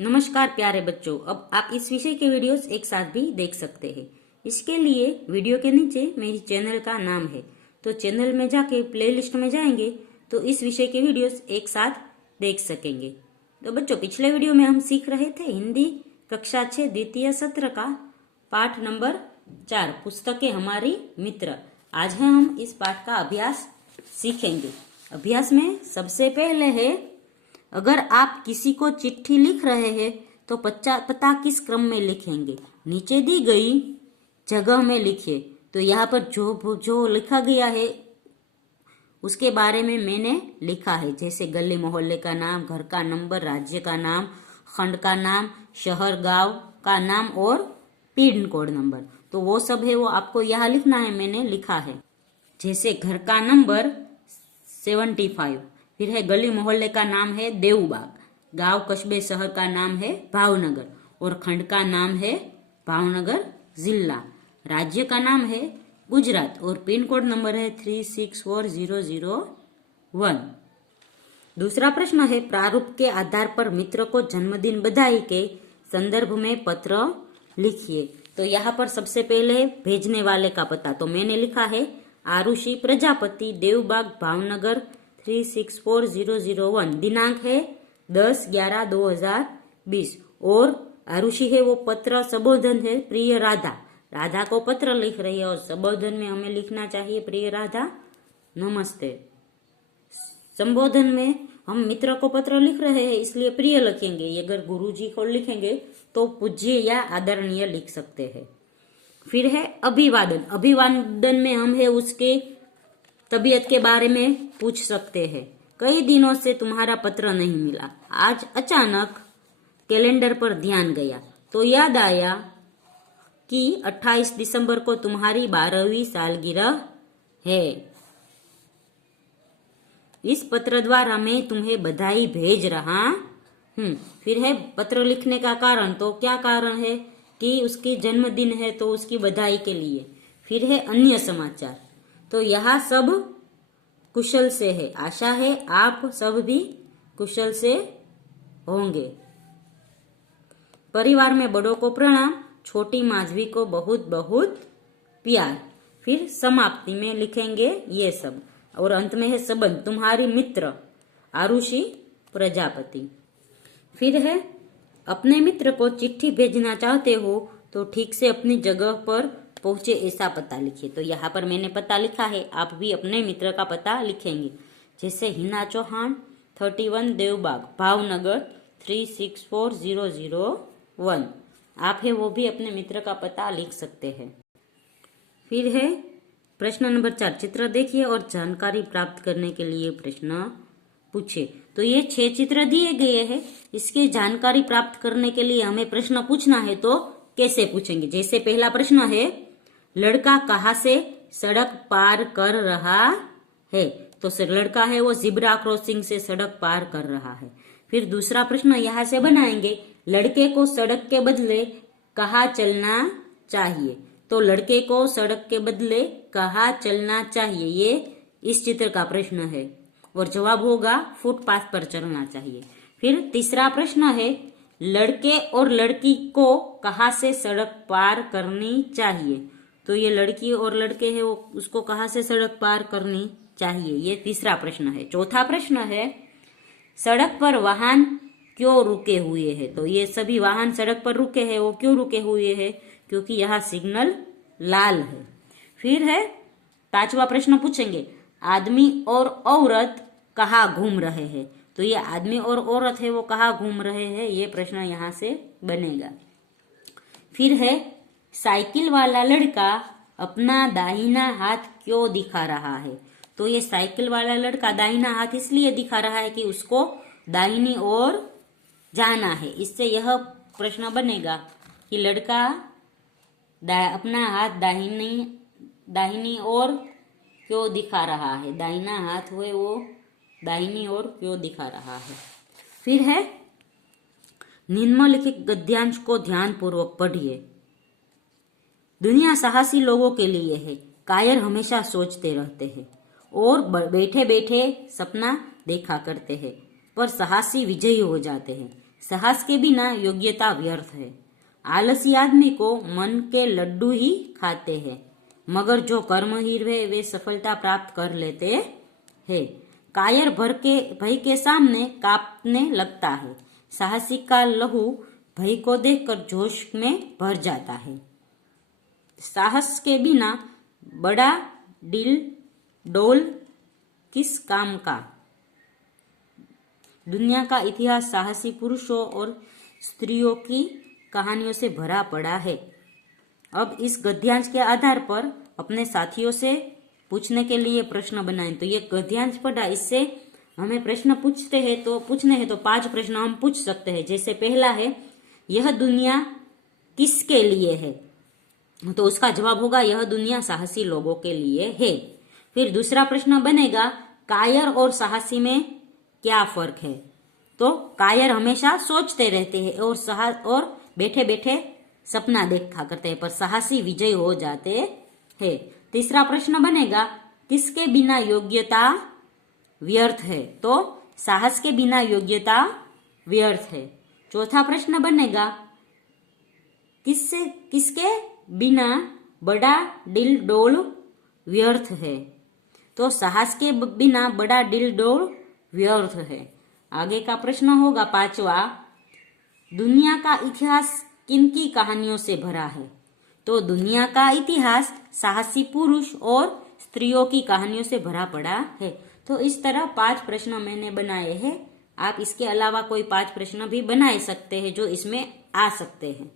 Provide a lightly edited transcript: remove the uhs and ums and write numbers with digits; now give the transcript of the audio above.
नमस्कार प्यारे बच्चों, अब आप इस विषय के वीडियोस एक साथ भी देख सकते हैं। इसके लिए वीडियो के नीचे मेरी चैनल का नाम है, तो चैनल में जाके प्लेलिस्ट में जाएंगे तो इस विषय के वीडियोस एक साथ देख सकेंगे। तो बच्चों, पिछले वीडियो में हम सीख रहे थे हिंदी कक्षा 6 द्वितीय सत्र का पाठ नंबर 4, पुस्तकें हमारी मित्र। आज है हम इस पाठ का अभ्यास सीखेंगे। अभ्यास में सबसे पहले है, अगर आप किसी को चिट्ठी लिख रहे हैं तो पता किस क्रम में लिखेंगे, नीचे दी गई जगह में लिखिए। तो यहाँ पर जो लिखा गया है उसके बारे में मैंने लिखा है, जैसे गली मोहल्ले का नाम, घर का नंबर, राज्य का नाम, खंड का नाम, शहर गांव का नाम और पिन कोड नंबर। तो वो सब है, वो आपको यहाँ लिखना है, मैंने लिखा है। जैसे घर का नंबर 75, फिर है गली मोहल्ले का नाम है देवबाग, गांव कस्बे शहर का नाम है भावनगर और खंड का नाम है भावनगर जिला, राज्य का नाम है गुजरात और पिन कोड नंबर है 364001। दूसरा प्रश्न है, प्रारूप के आधार पर मित्र को जन्मदिन बधाई के संदर्भ में पत्र लिखिए। तो यहाँ पर सबसे पहले भेजने वाले का पता, तो मैंने लिखा है आरुषि प्रजापति, देवबाग, भावनगर 364001। दिनांक है 10/11/2020 और आरुषि है वो पत्र संबोधन है प्रिय राधा। राधा को पत्र लिख रही है और संबोधन में हमें लिखना चाहिए प्रिय राधा नमस्ते। संबोधन में हम मित्र को पत्र लिख रहे हैं इसलिए प्रिय लिखेंगे, अगर गुरुजी को लिखेंगे तो पूज्य या आदरणीय लिख सकते हैं। फिर है अभिवादन। अभिवादन में हम है उसके तबीयत के बारे में पूछ सकते हैं। कई दिनों से तुम्हारा पत्र नहीं मिला, आज अचानक कैलेंडर पर ध्यान गया तो याद आया कि 28 दिसंबर को तुम्हारी 12वीं सालगिरह है। इस पत्र द्वारा मैं तुम्हें बधाई भेज रहा हूँ। फिर है पत्र लिखने का कारण, तो क्या कारण है कि उसकी जन्मदिन है तो उसकी बधाई के लिए। फिर है अन्य समाचार, तो यहाँ सब कुशल से है, आशा है आप सब भी कुशल से होंगे। परिवार में बड़ों को प्रणाम, छोटी माधवी को बहुत बहुत प्यार। फिर समाप्ति में लिखेंगे ये सब और अंत में है संबंध, तुम्हारी मित्र आरुषि प्रजापति। फिर है अपने मित्र को चिट्ठी भेजना चाहते हो तो ठीक से अपनी जगह पर पहुंचे ऐसा पता लिखिए। तो यहाँ पर मैंने पता लिखा है, आप भी अपने मित्र का पता लिखेंगे। जैसे हिना चौहान 31 देवबाग, भावनगर 364001। आप है वो भी अपने मित्र का पता लिख सकते हैं। फिर है प्रश्न नंबर 4, चित्र देखिए और जानकारी प्राप्त करने के लिए प्रश्न पूछे। तो ये 6 चित्र दिए गए हैं, इसकी जानकारी प्राप्त करने के लिए हमें प्रश्न पूछना है। तो कैसे पूछेंगे? जैसे पहला प्रश्न है, लड़का कहाँ से सड़क पार कर रहा है? तो लड़का है वो जिब्रा क्रॉसिंग से सड़क पार कर रहा है। फिर दूसरा प्रश्न यहाँ से बनाएंगे, लड़के को सड़क के बदले कहाँ चलना चाहिए? तो लड़के को सड़क के बदले कहाँ चलना चाहिए, ये इस चित्र का प्रश्न है और जवाब होगा फुटपाथ पर चलना चाहिए। फिर तीसरा प्रश्न है, लड़के और लड़की को कहाँ से सड़क पार करनी चाहिए? तो ये लड़की और लड़के हैं वो उसको कहाँ से सड़क पार करनी चाहिए, ये तीसरा प्रश्न है। चौथा प्रश्न है, सड़क पर वाहन क्यों रुके हुए हैं? तो ये सभी वाहन सड़क पर रुके हैं, वो क्यों रुके हुए हैं? क्योंकि यहाँ सिग्नल लाल है। फिर है पांचवा प्रश्न पूछेंगे, आदमी और औरत कहाँ घूम रहे हैं? तो ये आदमी और औरत है वो कहाँ घूम रहे हैं, ये प्रश्न यहाँ से बनेगा। फिर है साइकिल वाला लड़का अपना दाहिना हाथ क्यों दिखा रहा है? तो ये साइकिल वाला लड़का दाहिना हाथ इसलिए दिखा रहा है कि उसको दाहिनी ओर जाना है। इससे यह प्रश्न बनेगा कि लड़का अपना हाथ दाहिनी ओर क्यों दिखा रहा है, दाहिना हाथ हुए वो दाहिनी ओर क्यों दिखा रहा है। फिर है निम्नलिखित गद्यांश को ध्यान पूर्वक पढ़िए। दुनिया साहसी लोगों के लिए है, कायर हमेशा सोचते रहते हैं और बैठे बैठे सपना देखा करते हैं, पर साहसी विजयी हो जाते हैं। साहस के बिना योग्यता व्यर्थ है। आलसी आदमी को मन के लड्डू ही खाते हैं, मगर जो कर्महीन है वे सफलता प्राप्त कर लेते हैं। कायर भय के सामने कांपने लगता है। साहसी का लहू भय को देखकर जोश में भर जाता है। साहस के बिना बड़ा दिल डोल किस काम का। दुनिया का इतिहास साहसी पुरुषों और स्त्रियों की कहानियों से भरा पड़ा है। अब इस गद्यांश के आधार पर अपने साथियों से पूछने के लिए प्रश्न बनाएं। तो ये गद्यांश पढ़ा, इससे हमें प्रश्न पूछने हैं तो 5 प्रश्न हम पूछ सकते हैं। जैसे पहला है, यह दुनिया किसके लिए है, तो उसका जवाब होगा यह दुनिया साहसी लोगों के लिए है। फिर दूसरा प्रश्न बनेगा, कायर और साहसी में क्या फर्क है। तो कायर हमेशा सोचते रहते हैं और बैठे बैठे सपना देखा करते हैं, पर साहसी विजय हो जाते हैं। तीसरा प्रश्न बनेगा, किसके बिना योग्यता व्यर्थ है, तो साहस के बिना योग्यता व्यर्थ है। चौथा प्रश्न बनेगा, किसके बिना बड़ा दिल डोल व्यर्थ है, तो साहस के बिना बड़ा दिल डोल व्यर्थ है। आगे का प्रश्न होगा 5वां, दुनिया का इतिहास किनकी कहानियों से भरा है, तो दुनिया का इतिहास साहसी पुरुष और स्त्रियों की कहानियों से भरा पड़ा है। तो इस तरह 5 प्रश्न मैंने बनाए हैं। आप इसके अलावा कोई 5 प्रश्न भी बना सकते हैं जो इसमें आ सकते हैं।